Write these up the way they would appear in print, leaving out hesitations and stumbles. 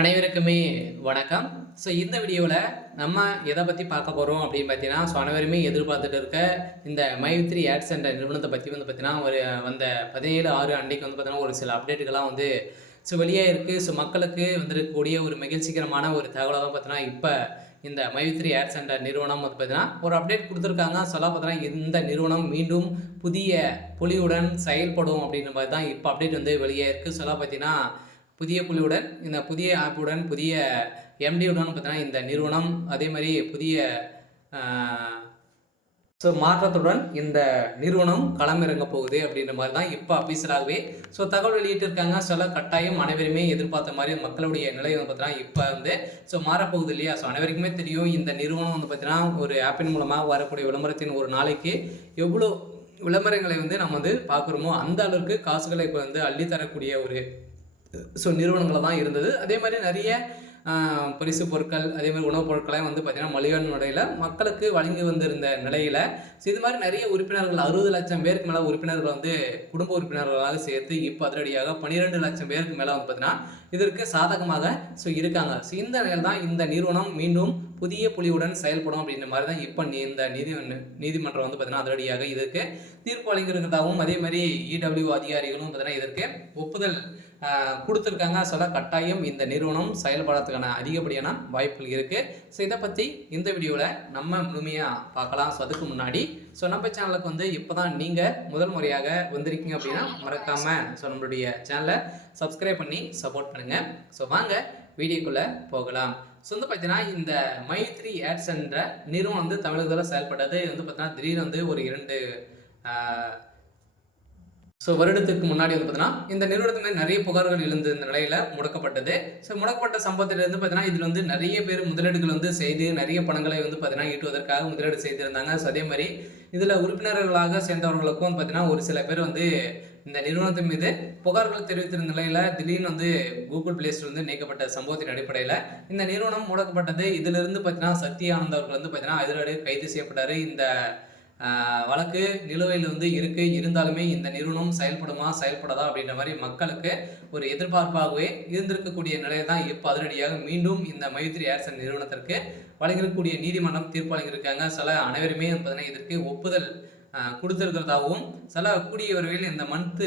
அனைவருக்குமே வணக்கம். ஸோ இந்த வீடியோவில் நம்ம எதை பற்றி பார்க்க போகிறோம் அப்படின்னு பார்த்தீங்கன்னா, அனைவருமே எதிர்பார்த்துட்டு இருக்க இந்த மை3 ஆட்ஸ் என்ற நிறுவனத்தை பற்றி பார்த்தீங்கன்னா, வந்த 17/6 அன்றைக்கு பார்த்தீங்கன்னா ஒரு சில அப்டேட்டுகள்லாம் வெளியே இருக்குது. மக்களுக்கு வந்திருக்கக்கூடிய ஒரு மகிழ்ச்சிகரமான ஒரு தகவலாக பார்த்தீங்கன்னா, இப்போ இந்த மை3 ஆட்ஸ் என்ற நிறுவனம் பார்த்தீங்கன்னா ஒரு அப்டேட் கொடுத்துருக்காங்க. பார்த்தீங்கன்னா இந்த நிறுவனம் மீண்டும் புதிய பொலிவுடன் செயல்படும் அப்படின்ற மாதிரி தான் இப்போ அப்டேட் வெளியே இருக்குது. பார்த்தீங்கன்னா புதிய புள்ளியுடன் இந்த புதிய ஆப்புடன் புதிய எம்டியுடன் பார்த்தீங்கன்னா இந்த நிறுவனம் அதே மாதிரி புதிய மாற்றத்துடன் இந்த நிறுவனம் களமிறங்க போகுது அப்படின்ற மாதிரி தான் இப்போ அஃபீஷியலாகவே தகவல் வெளியிட்டிருக்காங்க. கட்டாயம் அனைவருமே எதிர்பார்த்த மாதிரி மக்களுடைய நிலை பார்த்தீங்கன்னா இப்போ மாறப்போகுது இல்லையா. அனைவருக்குமே தெரியும் இந்த நிறுவனம் பார்த்தீங்கன்னா ஒரு ஆப்பின் மூலமாக வரக்கூடிய விளம்பரத்தின் ஒரு நாளைக்கு எவ்வளோ விளம்பரங்களை நம்ம பார்க்குறோமோ அந்த அளவுக்கு காசுகளை இப்போ அள்ளித்தரக்கூடிய ஒரு நிறுவனங்களை தான் இருந்தது. அதே மாதிரி நிறைய பரிசு பொருட்கள் அதே மாதிரி உணவுப் பொருட்களையும் பார்த்திங்கன்னா மலிவான முறையில் மக்களுக்கு வழங்கி வந்திருந்த நிலையில் இது மாதிரி நிறைய உறுப்பினர்கள் 60 லட்சம் பேருக்கு மேலே உறுப்பினர்கள் குடும்ப உறுப்பினர்களாக சேர்த்து இப்போ அதிரடியாக 12 லட்சம் பேருக்கு மேலே பார்த்திங்கன்னா இதற்கு சாதகமாக இருக்காங்க. இந்த நிலையில் தான் இந்த நிறுவனம் மீண்டும் புதிய புலியுடன் செயல்படும் அப்படின்ற மாதிரி தான் இப்போ இந்த நீதிமன்றம் பார்த்திங்கன்னா அதிரடியாக இதற்கு தீர்ப்பு வழங்கியிருக்கிறதாகவும் அதே மாதிரி இடபிள்யூ அதிகாரிகளும் பார்த்திங்கன்னா இதற்கு ஒப்புதல் கொடுத்துருக்காங்க. கட்டாயம் இந்த நிறுவனம் செயல்படுறதுக்கான அதிகப்படியான வாய்ப்புகள் இருக்குது. இதை பற்றி இந்த வீடியோவில் நம்ம முழுமையாக பார்க்கலாம். அதுக்கு முன்னாடி நம்ம சேனலுக்கு இப்போ தான் நீங்கள் முதல் முறையாக வந்திருக்கீங்க அப்படின்னா மறக்காமல் நம்மளுடைய சேனலை சப்ஸ்கிரைப் பண்ணி சப்போர்ட் பண்ணுங்கள். வாங்க வீடியோக்குள்ளே போகலாம். பார்த்தீங்கன்னா இந்த மை3 ஆட்ஸ் என்ற நிறுவனம் தமிழகத்தில் செயல்பட்டது பார்த்தீங்கன்னா திடீர்னு ஒரு 2 வருடத்துக்கு முன்னாடி பார்த்தீங்கன்னா இந்த நிறுவனத்துக்கு நிறைய புகார்கள் எழுந்த இந்த நிலையில் முடக்கப்பட்டது. முடக்கப்பட்ட சம்பவத்திலிருந்து பார்த்தீங்கன்னா இதில் நிறைய பேர் முதலீடுகள் செய்து நிறைய பணங்களை பார்த்தீங்கன்னா ஈட்டுவதற்காக முதலீடு செய்திருந்தாங்க. அதே மாதிரி இதில் உறுப்பினர்களாக சேர்ந்தவர்களுக்கும் பார்த்தீங்கன்னா ஒரு சில பேர் இந்த நிறுவனத்தின் மீது புகார்கள் தெரிவித்திருந்த நிலையில் திடீர்னு கூகுள் பிளே ஸ்டோர் நீக்கப்பட்ட சம்பவத்தின் அடிப்படையில் இந்த நிறுவனம் முடக்கப்பட்டது. இதிலிருந்து பார்த்தீங்கன்னா சக்தி ஆனந்த் அவர்கள் பார்த்தீங்கன்னா அதிரடி கைது செய்யப்பட்டார். இந்த வழக்கு நிலுவையில் இருக்கு. இருந்தாலுமே இந்த நிறுவனம் செயல்படாதா அப்படின்ற மாதிரி மக்களுக்கு ஒரு எதிர்பார்ப்பாகவே இருந்திருக்கக்கூடிய நிலையை தான் இப்போ அதிரடியாக மீண்டும் இந்த மை3 ஆட்ஸ் நிறுவனத்திற்கு வழங்கக்கூடிய நீதிமன்றம் தீர்ப்பு வழங்கியிருக்காங்க. அனைவருமே பார்த்தீங்கன்னா இதற்கு ஒப்புதல் கொடுத்துருக்கிறதாகவும் கூடிய விரைவில் இந்த மந்த்து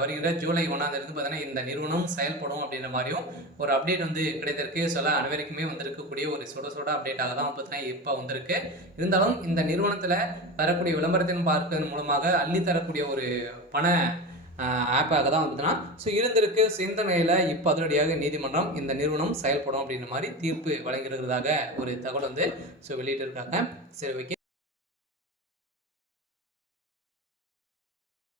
வருகிற ஜூலை 1ஆம் தேதி பார்த்தீங்கன்னா இந்த நிறுவனம் செயல்படும் அப்படின்ற மாதிரியும் ஒரு அப்டேட் கிடைத்திருக்கு. அனைவருக்குமே வந்திருக்கக்கூடிய ஒரு சுட அப்டேட்டாக தான் பார்த்தீங்கன்னா இப்போ வந்திருக்கு. இருந்தாலும் இந்த நிறுவனத்தில் தரக்கூடிய விளம்பரத்தின் பார்ப்பதன் மூலமாக அள்ளி தரக்கூடிய ஒரு பண ஆப்பாக தான் பார்த்தீங்கன்னா இருந்திருக்கு. இந்த நிலையில் இப்போ அதிரடியாக நீதிமன்றம் இந்த நிறுவனம் செயல்படும் அப்படின்ற மாதிரி தீர்ப்பு வழங்கியிருக்கிறதாக ஒரு தகவல் வெளியிட்டிருக்காங்க. சரி, ஓகே.